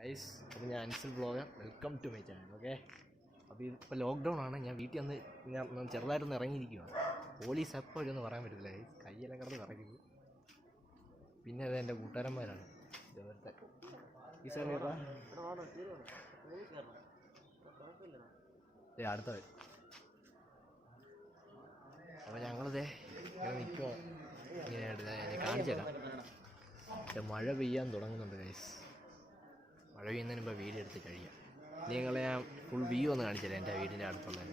Guys അപ്പോൾ ഞാൻ Ansil blogger. Welcome to my channel okay അപ്പോൾ ഇതിപ്പോൾ ലോക്ക്ഡൗൺ ആണ്. ഞാൻ വീട്ടിൽ വന്ന് ഞാൻ ചെറുതായിട്ടൊന്ന് ഇറങ്ങിയിരിക്കുകയാണ് പോലീസ് എപ്പോഴും ഒന്നും പറയാൻ പറ്റില്ല ഗൈസ് കയ്യെല്ലാം കിടന്ന് ഇറങ്ങിയത് പിന്നെ അത് എന്റെ കൂട്ടുകാരന്മാരാണ്. ഇതുപോലത്തെ ഈ സാർ ഏ അടുത്തത്. അപ്പോൾ ഞങ്ങളിതേ ഇങ്ങനെ നിൽക്കുമോ ഇങ്ങനെയായിട്ട് കാണിച്ചേക്കാം മഴ പെയ്യാൻ തുടങ്ങുന്നുണ്ട് ഗൈസ് മഴ പെയ്യുന്നതിന് മുമ്പ് വീഡിയോ എടുത്ത് കഴിയാം. നിങ്ങളെ ഞാൻ ഫുൾ വ്യൂ ഒന്ന് കാണിച്ചില്ല എന്റെ വീടിന്റെ അടുത്തുള്ളത്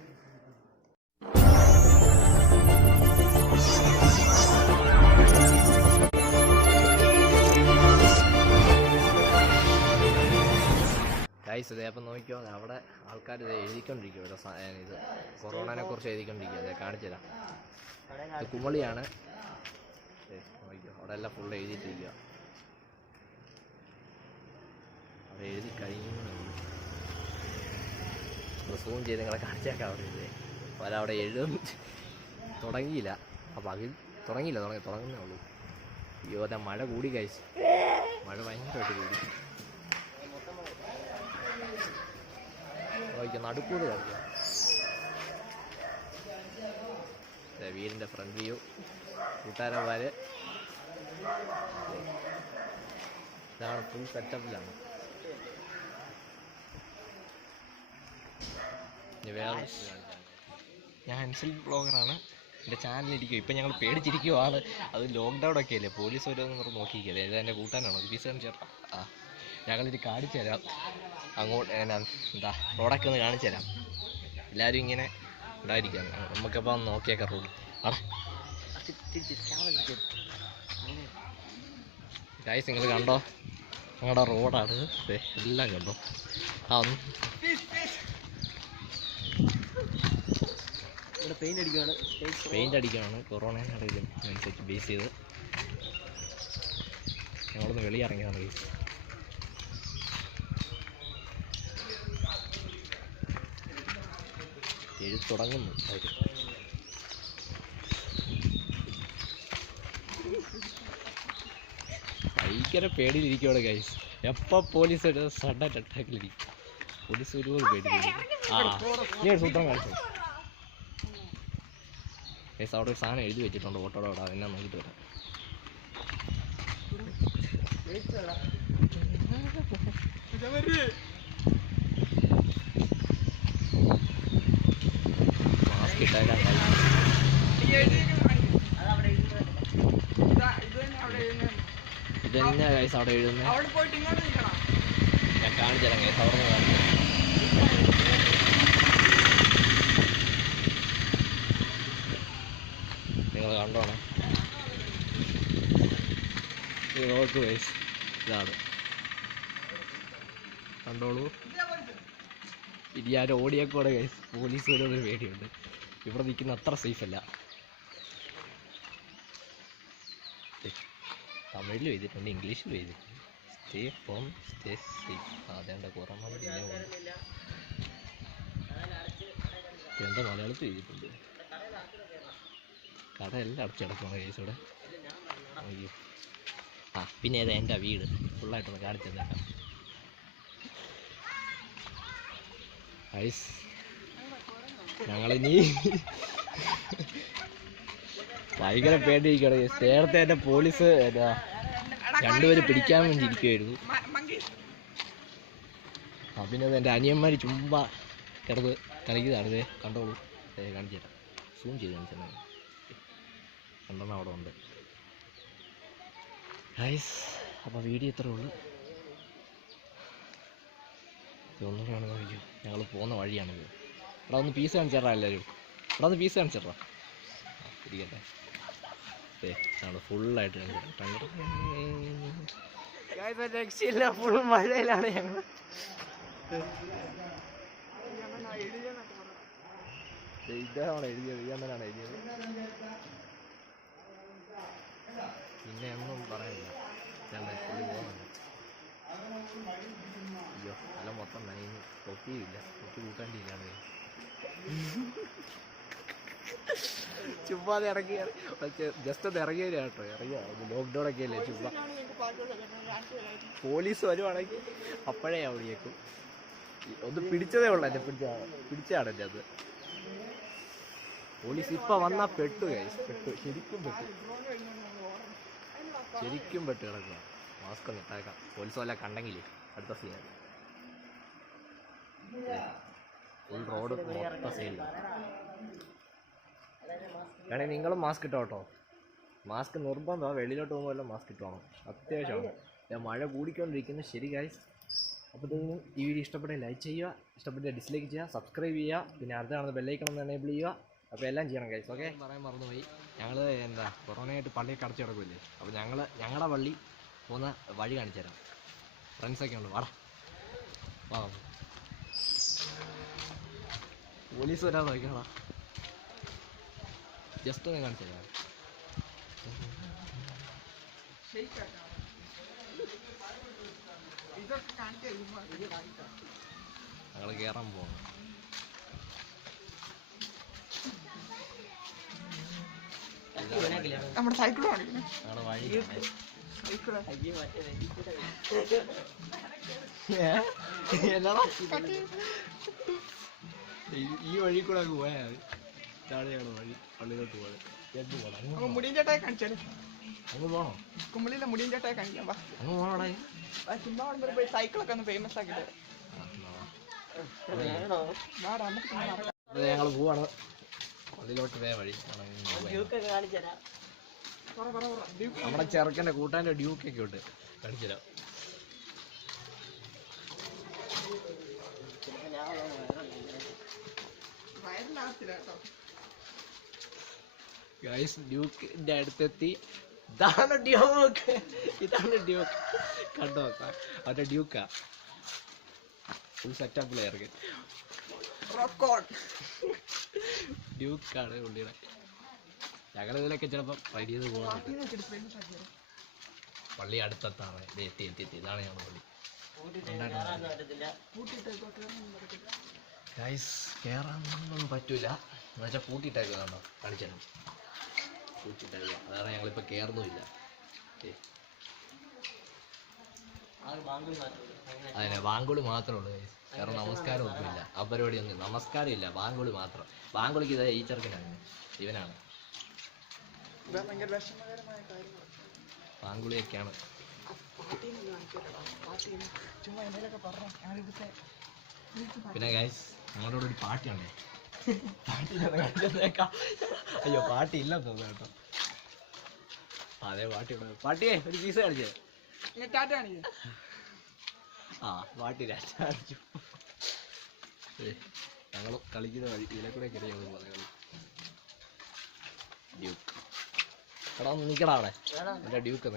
ഗൈസ് ഇതേ അപ്പം നോക്കിയോ അവിടെ ആൾക്കാർ ഇത് എഴുതിക്കൊണ്ടിരിക്കും ഇവിടെ ഇത് കൊറോണനെ കുറിച്ച് എഴുതിക്കൊണ്ടിരിക്കുക അതെ കാണിച്ചു തരാം കുമളിയാണ്. നോക്കിയോ അവിടെ എല്ലാം ഫുൾ എഴുതിയിട്ടിരിക്കുക എഴുതി കഴിഞ്ഞു സൂം ചെയ്ത് നിങ്ങളെ കാണിച്ചേക്കാം അവിടെ അപ്പോൾ അവിടെ എഴുതും. തുടങ്ങിയില്ല. അപ്പോൾ അതിൽ തുടങ്ങിയില്ല. തുടങ്ങി തുടങ്ങുന്നേ ഉള്ളൂ. അയ്യോ അതാ മഴ കൂടി കഴിച്ചു. മഴ ഭയങ്കരമായിട്ട് കൂടി. നടുക്കൂട് കളിക്കാം. വീടിന്റെ ഫ്രണ്ട് വ്യൂ കൂട്ടാരന്മാർ. ഇതാണ് ഫുൾ സെറ്റപ്പിലാണ് ഇനി വേറെ ഞാൻ അൻസിൽ ബ്ലോഗറാണ് എന്റെ ചാനലിരിക്കും ഇപ്പം ഞങ്ങൾ പേടിച്ചിരിക്കുവാണ്. അത് ലോക്ക്ഡൗൺ ഒക്കെ അല്ലേ? പോലീസ് വരുമെന്ന് പറഞ്ഞ് നോക്കിയിരിക്കല്ലേ ഇത് എന്റെ കൂട്ടാനാണോ? പീസ് ചേട്ടാ ആ. ഞങ്ങളിത് കാണിച്ചു തരാം. അങ്ങോട്ട് എന്നാ എന്താ റോഡൊക്കെ ഒന്ന് കാണിച്ചു തരാം. എല്ലാവരും ഇങ്ങനെ ഉണ്ടായിരിക്കാം നമുക്കപ്പോൾ ഒന്ന് നോക്കിയേക്കാം റോഡ് ആടാ ഗൈസ് നിങ്ങൾ കണ്ടോ? ഞങ്ങളുടെ റോഡാണ്. എല്ലാം കണ്ടോ? ആ പെയിന്റ് അടിക്കുകയാണ് കൊറോണ അനുസരിച്ച് ബേസ് ചെയ്ത്. ഞങ്ങളൊന്ന് വെളിയിറങ്ങിയതാണ് ഗൈസ് എഴുതി തുടങ്ങുന്നു. അവർ ഭയങ്കര പേടിയിലിരിക്കുവാണ് ഗൈസ് എപ്പോ പോലീസ് സഡൻ അറ്റാക്കിലിരിക്കും പോലീസ് ഒരുപാട് പേടിയിലിരിക്കും. ആ നീ ഒരു സൂത്രം കാണിച്ചു. ഗൈസ് അവിടെ ഒരു സാധനം എഴുതി വെച്ചിട്ടുണ്ട്. ഓട്ടോടെ അവിടെ അതിനെ നോക്കിയിട്ട് വരാം. മാസ്ക് ഇട്ടേക്കാൻ ഇതന്നെയാ കൈസ് അവിടെ എഴുതുന്നത് ഞാൻ കാണിച്ചു തരാം ഗൈസ് അവിടെ നിന്ന് കാണിച്ചു നിങ്ങൾ കണ്ടോണേ ഇത് നോക്ക് ഗൈസ് ഇതാണ്. കണ്ടോളൂ. ഇനി ഞാൻ ഓടിയേക്കോടെ ഗൈസ് പോലീസ് വരുന്നൊരു പേടിയുണ്ട്. ഇവിടെ നിൽക്കുന്ന അത്ര സേഫല്ല തമിഴിലും എഴുതിയിട്ടുണ്ട് ഇംഗ്ലീഷിലും എഴുതിയിട്ടുണ്ട്. സ്റ്റേ ഹോം സ്റ്റേ സേഫ് അതേണ്ട കൊറോണ എന്താ മലയാളത്തിൽ എഴുതിയിട്ടുണ്ട്? കട എല്ലാം അടച്ചു കിടക്കണം കേസ് ഇവിടെ. പിന്നെ ഏതാ എന്റെ വീട്. ഫുള്ളായിട്ടൊന്ന് കാണിച്ചു ഐസ് ഞങ്ങളിനി ഭയങ്കര പേടിയിരിക്കണം. നേരത്തെ എന്റെ പോലീസ് എന്താ രണ്ടുപേര് പിടിക്കാൻ വേണ്ടി ഇരിക്കുമായിരുന്നു അഭിനത് എന്റെ അനിയന്മാർ ചുമ്മാ കിടന്ന് കളിക്കുന്നതാണ്. കണ്ടോളൂ. കാണിച്ചു തരാം. സൂം ചെയ്ത് കാണിച്ചു തന്നെ രണ്ടെണ്ണം അവിടെ ഉണ്ട്. ഗൈസ് അപ്പോൾ വീഡിയോ ഇത്രേ ഉള്ളൂ. ഇതൊന്നുകൂടെയാണ് നോക്കിയോ ഞങ്ങൾ പോകുന്ന വഴിയാണിത്. ഇവിടെ ഒന്ന് പീസ് കാണിച്ചിട്ടാ എല്ലാവരും ഇവിടെ ഒന്ന് പീസ് കാണിച്ചിട്ടാ ഇരിക്കട്ടെ ഏ ഞങ്ങൾ ഫുള്ളായിട്ട് രക്ഷയില്ല. ഫുൾ മഴയിലാണ് ഞങ്ങൾ ഇദ്ദേഹമാണ് എഴുതിയത്? ഈ അമ്മനാണ് എഴുതിയത്? പിന്നെ ഒന്നും പറയാനില്ല ഞാൻ അയ്യോ അല്ല മൊത്തം നനയുന്നു തൊപ്പിയില്ല. തൊപ്പി കൂട്ടാണ്ടിയില്ലാണ് ചുമ്മാതെ ഇറങ്ങി ജസ്റ്റ് ഒന്ന് ഇറങ്ങി വരിക കേട്ടോ. ഇറങ്ങിയ ലോക്ക്ഡൗൺ ഒക്കെ അല്ലേ ചുമ്മാ. പോലീസ് വരുവാണെങ്കിൽ അപ്പോഴേ അവിടേക്കും ഒന്ന് പിടിച്ചതേ ഉള്ളൂ എന്നെ പിടിച്ച പിടിച്ചാണ് അത്. പോലീസ് ഇപ്പൊ വന്നാ പെട്ടു ഗൈസ് പെട്ടു. ശരിക്കും പെട്ടു. ശരിക്കും പെട്ട് കിടക്കുക മാസ്ക് ഒന്ന് ഇട്ടേക്കാം. പോലീസ് വല്ല കണ്ടെങ്കിലേ അടുത്ത സീൻ ഫുൾ റോഡ് മൊത്തം സീനിലാണ് വേണമെങ്കിൽ നിങ്ങളും മാസ്ക് ഇട്ടോ കേട്ടോ മാസ്ക് നിർബന്ധമാണ് വെളിയിലോട്ട് പോകുമ്പോൾ എല്ലാം മാസ്ക് ഇട്ടോണം അത്യാവശ്യമാണ്. ഞാൻ മഴ കൂടിക്കൊണ്ടിരിക്കുന്നു. ശരി ഗൈസ് അപ്പോഴത്തേക്കും ഈ വീഡിയോ ഇഷ്ടപ്പെട്ടെങ്കിൽ ലൈക്ക് ചെയ്യുക. ഇഷ്ടപ്പെട്ട ഡിസ്ലൈക്ക് ചെയ്യുക. സബ്സ്ക്രൈബ് ചെയ്യുക. പിന്നെ അടുത്ത കാണുന്ന ബെല്ലൈക്കണം ഒന്ന് എനേബിൾ ചെയ്യുക. അപ്പോൾ എല്ലാം ചെയ്യണം ഗൈസ് ഓക്കെ പറയാൻ മറന്നുപോയി. ഞങ്ങൾ എന്താ കൊറോണയായിട്ട് പള്ളിയൊക്കെ അടച്ചു കിടക്കില്ലേ അപ്പോൾ ഞങ്ങൾ ഞങ്ങളുടെ പള്ളി പോകുന്ന വഴി കാണിച്ചു തരാം. ഫ്രണ്ട്സൊക്കെ ഉണ്ട്. വാ. പോലീസ് വരാൻ നോക്കണ ജസ്റ്റ് ഒന്ന് കാണിച്ചു തരാം. ഞങ്ങൾ കേറാൻ പോകുന്നു നമ്മുടെ സൈക്കിൾ? ഈ- വഴി കൂടെ അങ്ങ് മതി. ഇതാണ് വഴി പള്ളിയിലോട്ട് പോയത്. എന്ത് പോണം. അങ്ങ് അപ്പൊ പോണം. മുടിയൻ ചേട്ടായി കാണിച്ചാൽ അങ്ങ് പോണോ. കുമ്പളിയിലെ മുടിയൻ ചേട്ടായി കാണിക്കാം വാ. അങ്ങ് പോണോടാ. വാ, ചുമ്മാ അവിടെ വരെ പോയി സൈക്കിളൊക്കെ ഒന്ന് ഫേമസ് ആക്കി തരാം വാടാ നമുക്ക് ചുമ്മാ നടക്കാം. ഞങ്ങൾ പോവാണ്. പള്ളിയിലോട്ട് വേ വഴി നമ്മുടെ ചെറുക്കന്റെ കൂട്ടാന്റെ ഡ്യൂക്കൊക്കെ ഉണ്ട് കാണിച്ചുതരാം ഗൈസ് ഡ്യൂക്കിന്റെ അടുത്തെത്തി. ഇതാണ് ഡ്യൂക്ക് ഇതാണ് ഡ്യൂക്ക് കണ്ടോ? അവരുടെ ഡ്യൂക്കാ ഫുൾ സെറ്റപ്പ് പ്ലെയർക്ക് റോക്കോൺ ഡ്യൂക്കാണ് പുള്ളിയുടെ. ഞങ്ങൾ ഇതിലൊക്കെ ചിലപ്പോൾ റൈഡ് ചെയ്ത് പള്ളി അടുത്തെത്താണ്. ദേ എത്തി എത്തി എത്തി. ഇതാണ് ഞങ്ങൾ പള്ളി. ഗൈസ് കയറാനൊന്നും പറ്റൂല. എന്നുവെച്ചാൽ പൂട്ടിയിട്ടേക്കുന്നുണ്ടോ കാണിച്ചാലും പൂട്ടിയിട്ടേക്കുക അതാണ് ഞങ്ങളിപ്പോൾ കയറുന്നുമില്ല ഏ അതിനെ വാങ്കുളി മാത്രമേ ഉള്ളൂ. guys. വേറെ നമസ്കാരം ഒന്നുമില്ല. ആ പരിപാടി ഒന്നും നമസ്കാരം ഇല്ല. വാങ്കുളി മാത്രം. വാങ്കുളിക്ക് ഇതാ ഈ ചെറുക്കനാണ് ഇവനാണ്. വാങ്കുളിയൊക്കെയാണ് പിന്നെ ഗൈസ് ഞങ്ങളുടെ കൂടെ ഒരു പാട്ടി ഉണ്ടേ പാട്ടിനൊന്ന് കാണിച്ചേക്കാം അയ്യോ പാട്ടി ഇല്ല തോന്നുന്നു കേട്ടോ. അതെ പാട്ടി ഉണ്ട് പാട്ടിയേ ഒരു പീസ് കാണിച്ചേ. ആ ഞങ്ങൾ കളിക്കുന്ന വഴി ഇതിലെ കൂടെ കയറി ഞങ്ങൾ പോകുന്ന കളി. ഡ്യൂക്ക്. എടാ ഒന്ന് നിൽക്കടാ അവിടെ. എന്റെ ഡ്യൂക്ക്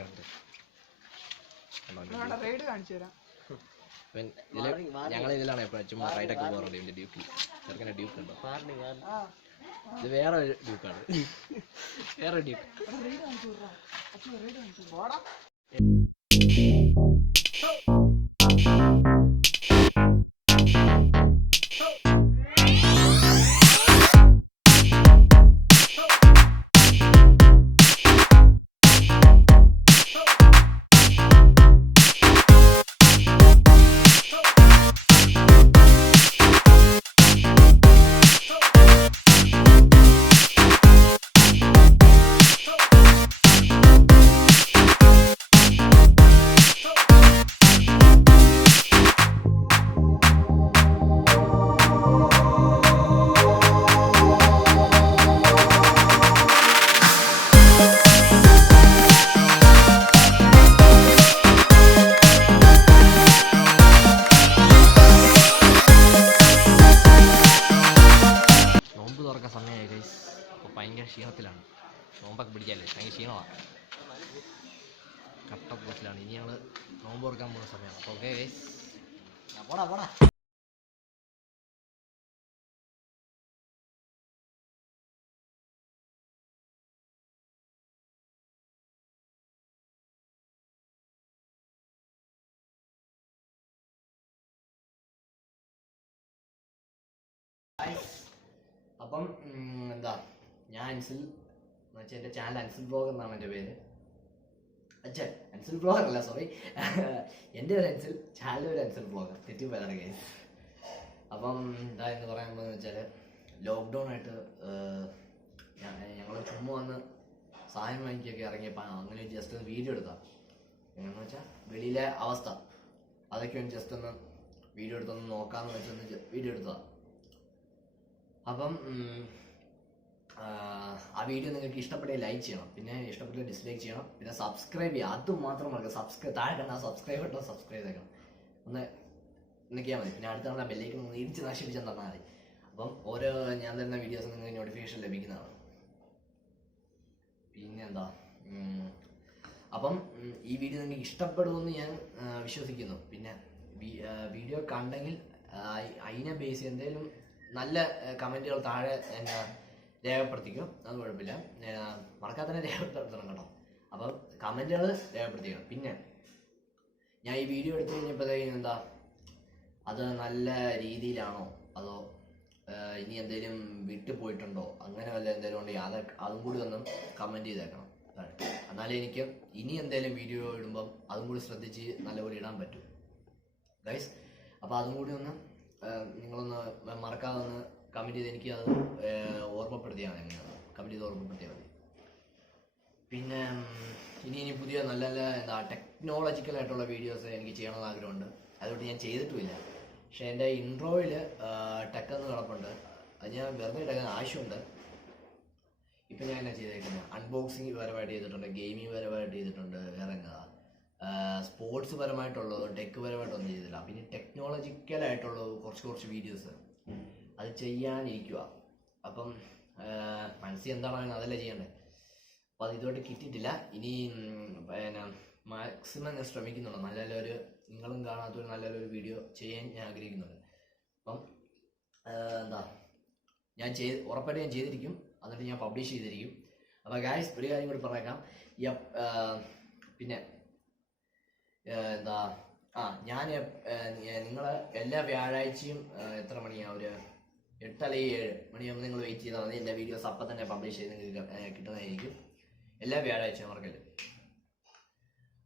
ഞങ്ങൾ ഇതിലാണ് എപ്പോഴും ചുമ്മാ റൈഡൊക്കെ പോകാറുണ്ട് ഇവന്റെ ഡ്യൂക്കിൽ ചെറുക്കന്റെ ഡ്യൂക്ക് ഉണ്ടോ? ഇത് വേറെ ഒരു ഡ്യൂക്കാണ്. വേറെ ഡ്യൂക്ക്. Go. അപ്പം എന്താ ഞാൻ അൻസിൽ എന്ന് വെച്ചാൽ എന്റെ ചാനൽ അൻസിൽ ബ്ലോഗർ എന്നാണ് എന്റെ പേര്. അച്ഛൻ അൻസിൽ ബ്ലോഗർ അല്ല സോറി എന്റെ ഒരു അൻസിൽ ചാനൽ ഒരു അൻസിൽ ബ്ലോഗർ തെറ്റി കേസ് അപ്പം എന്താ എന്ന് പറയാൻ പോകുന്നത് വെച്ചാൽ ലോക്ക്ഡൗൺ ആയിട്ട് ഞങ്ങൾ ചുമ്മാ വന്ന് സാധനം വാങ്ങിക്കൊക്കെ ഇറങ്ങിയപ്പോൾ അങ്ങനെ ജസ്റ്റ് ഒന്ന് വീഡിയോ എടുത്താൽ എങ്ങനെയെന്ന് വെച്ചാൽ വെളിയിലെ അവസ്ഥ. അതൊക്കെ ഒന്ന് ജസ്റ്റ് ഒന്ന് വീഡിയോ എടുത്തൊന്ന് നോക്കാമെന്ന് വെച്ചൊന്ന് വീഡിയോ എടുത്തതാണ് അപ്പം ആ, വീഡിയോ നിങ്ങൾക്ക് ഇഷ്ടപ്പെട്ട ലൈക്ക് ചെയ്യണം. പിന്നെ ഇഷ്ടപ്പെട്ട ഡിസ്ലൈക്ക് ചെയ്യണം. പിന്നെ സബ്സ്ക്രൈബ് ചെയ്യുക അതും മാത്രം മറക്കുക സബ്സ്ക്രൈബ് താഴെ കണ്ട സബ്സ്ക്രൈബ് ഇട്ടോ സബ്സ്ക്രൈബ് ചെയ്തേക്കണം. ഒന്ന് നിൽക്കിയാൽ മതി. പിന്നെ അടുത്ത തവണ ബെല്ലേക്ക് ഒന്ന് ഇടിച്ച് നശിപ്പിച്ചാൽ തന്നാൽ മതി. അപ്പം ഓരോ ഞാൻ തരുന്ന വീഡിയോസ് നിങ്ങൾക്ക് നോട്ടിഫിക്കേഷൻ ലഭിക്കുന്നതാണ്. പിന്നെന്താ? അപ്പം ഈ വീഡിയോ നിങ്ങൾക്ക് ഇഷ്ടപ്പെടുമെന്ന് ഞാൻ വിശ്വസിക്കുന്നു. പിന്നെ വീഡിയോ കണ്ടെങ്കിൽ അതിനെ ബേസ് എന്തെങ്കിലും നല്ല കമന്റുകൾ താഴെ എന്നാ രേഖപ്പെടുത്തിക്കും. അത് കുഴപ്പമില്ല. മറക്കാതെ തന്നെ രേഖപ്പെടുത്തണം കേട്ടോ. അപ്പം കമന്റുകൾ രേഖപ്പെടുത്തിക്കണം. പിന്നെ ഞാൻ ഈ വീഡിയോ എടുത്തു കഴിഞ്ഞപ്പോഴത്തേക്കും എന്താ അത് നല്ല രീതിയിലാണോ? അതോ ഇനി എന്തെങ്കിലും വിട്ടു പോയിട്ടുണ്ടോ? അങ്ങനെ വല്ല എന്തെങ്കിലും ഉണ്ടെങ്കിൽ അത് അതും കൂടി ഒന്ന് കമന്റ് ചെയ്തേക്കണം. എന്നാലേ എനിക്ക് ഇനി എന്തെങ്കിലും വീഡിയോ ഇടുമ്പം അതും കൂടി ശ്രദ്ധിച്ച് നല്ലപോലെ ഇടാൻ പറ്റും. ഗൈസ് അപ്പോൾ അതും കൂടി ഒന്ന് നിങ്ങളൊന്ന് മറക്കാതെ ഒന്ന് കമന്റ് ചെയ്ത് എനിക്ക് അത് ഓർമ്മപ്പെടുത്തിയാൽ മതി. കമന്റ് ചെയ്ത് ഓർമ്മപ്പെടുത്തിയാൽ മതി. പിന്നെ ഇനി ഇനി പുതിയ നല്ല നല്ല എന്താ ടെക്നോളജിക്കൽ ആയിട്ടുള്ള വീഡിയോസ് എനിക്ക് ചെയ്യണമെന്ന് ആഗ്രഹമുണ്ട്. അതുകൊണ്ട് ഞാൻ ചെയ്തിട്ടുമില്ല. പക്ഷേ എന്റെ ഇൻട്രോയിൽ ടെക് എന്ന് കിടപ്പുണ്ട് അത് ഞാൻ വെറുതെ ഇടാൻ ആവശ്യമുണ്ട്. ഇപ്പം ഞാൻ എന്നാ ചെയ്തേക്കുന്നത് അൺബോക്സിങ് പരമായിട്ട് ചെയ്തിട്ടുണ്ട് ഗെയിമിംഗ് പരമായിട്ട് ചെയ്തിട്ടുണ്ട് വേറെ എന്താ? സ്പോർട്സ് പരമായിട്ടുള്ളതോ ടെക് പരമായിട്ടൊന്നും ചെയ്തില്ല പിന്നെ ടെക്നോളജിക്കൽ ആയിട്ടുള്ള കുറച്ച് കുറച്ച് വീഡിയോസ് അത് ചെയ്യാനിരിക്കുക അപ്പം മനസ്സിൽ എന്താണോ അതല്ലേ ചെയ്യണ്ടേ? അപ്പം അത് ഇതുമായിട്ട് കിട്ടിയിട്ടില്ല. ഇനി പിന്നെ മാക്സിമം ഞാൻ ശ്രമിക്കുന്നുണ്ട്. നല്ല നല്ലൊരു നിങ്ങളും കാണാത്തൊരു നല്ലൊരു വീഡിയോ ചെയ്യാൻ ഞാൻ ആഗ്രഹിക്കുന്നുണ്ട്. അപ്പം എന്താ ഞാൻ ചെയ്ത് ഉറപ്പായിട്ട് ഞാൻ ചെയ്തിരിക്കും. എന്നിട്ട് ഞാൻ പബ്ലിഷ് ചെയ്തിരിക്കും. അപ്പോൾ ഗായ്സ് ഒരു കാര്യം കൂടി പറഞ്ഞേക്കാം. പിന്നെ എന്താ ആ ഞാൻ നിങ്ങൾ എല്ലാ വ്യാഴാഴ്ചയും എത്ര മണിയാ ഒരു എട്ട് അല്ലെങ്കിൽ ഏഴ് മണിയാകുമ്പോൾ നിങ്ങൾ വെയിറ്റ് ചെയ്താൽ മതി. എന്റെ വീഡിയോസ് അപ്പം തന്നെ പബ്ലിഷ് ചെയ്ത് നിങ്ങൾക്ക് കിട്ടുന്നതായിരിക്കും. എല്ലാ വ്യാഴാഴ്ചയും മറക്കൽ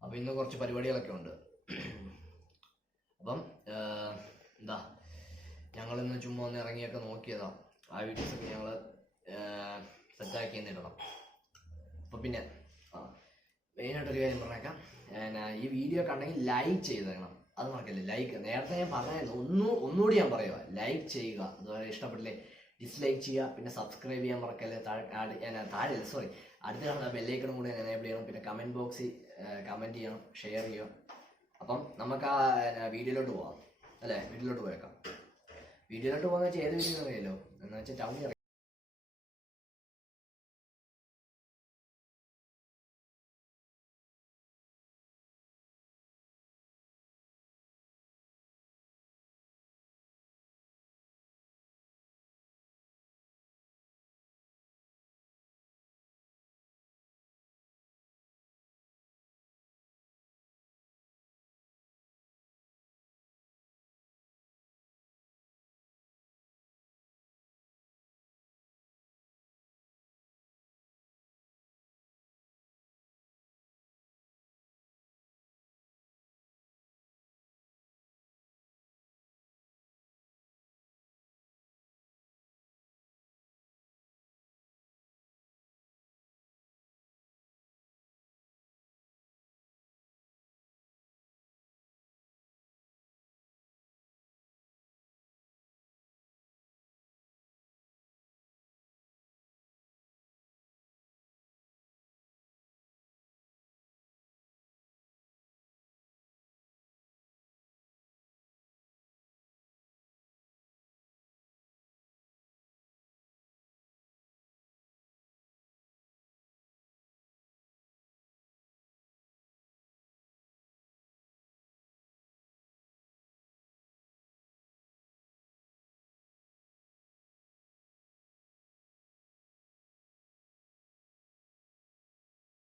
അപ്പോൾ ഇന്ന് കുറച്ച് പരിപാടികളൊക്കെ ഉണ്ട്. അപ്പം എന്താ ഞങ്ങളിന്ന് ചുമ്മാ ഒന്ന് ഇറങ്ങിയൊക്കെ നോക്കിയതാ. ആ വീഡിയോസൊക്കെ ഞങ്ങൾ സെറ്റാക്കി ഇടണം അപ്പോൾ പിന്നെ ആ മെയിനായിട്ടൊരു കാര്യം പറഞ്ഞേക്കാം. ഈ വീഡിയോ കണ്ടെങ്കിൽ ലൈക്ക് ചെയ്ത് തരണം. അത് മറക്കല്ലേ ലൈക്ക് നേരത്തെ ഞാൻ പറഞ്ഞായിരുന്നു. ഒന്നും ഒന്നുകൂടി ഞാൻ പറയുക ലൈക്ക് ചെയ്യുക. അതുപോലെ ഇഷ്ടപ്പെട്ടില്ലേ ഡിസ്ലൈക്ക് ചെയ്യുക. പിന്നെ സബ്സ്ക്രൈബ് ചെയ്യാൻ മറക്കല്ലേ താഴെ താഴെ സോറി അടുത്ത കാണുന്ന ബെല്ലൈക്കണും കൂടി എനേബിൾ ചെയ്യണം. പിന്നെ കമന്റ് ബോക്സിൽ കമന്റ് ചെയ്യണം. ഷെയർ ചെയ്യണം. അപ്പം നമുക്ക് ആ വീഡിയോയിലോട്ട് പോവാം. അല്ലേ? വീഡിയോയിലോട്ട് പോയേക്കാം. വീഡിയോയിലോട്ട് പോകുന്ന വെച്ചാൽ ഏത് വീഡിയോ അറിയാലോ? എന്ന് വെച്ചാൽ ടൗണിൽ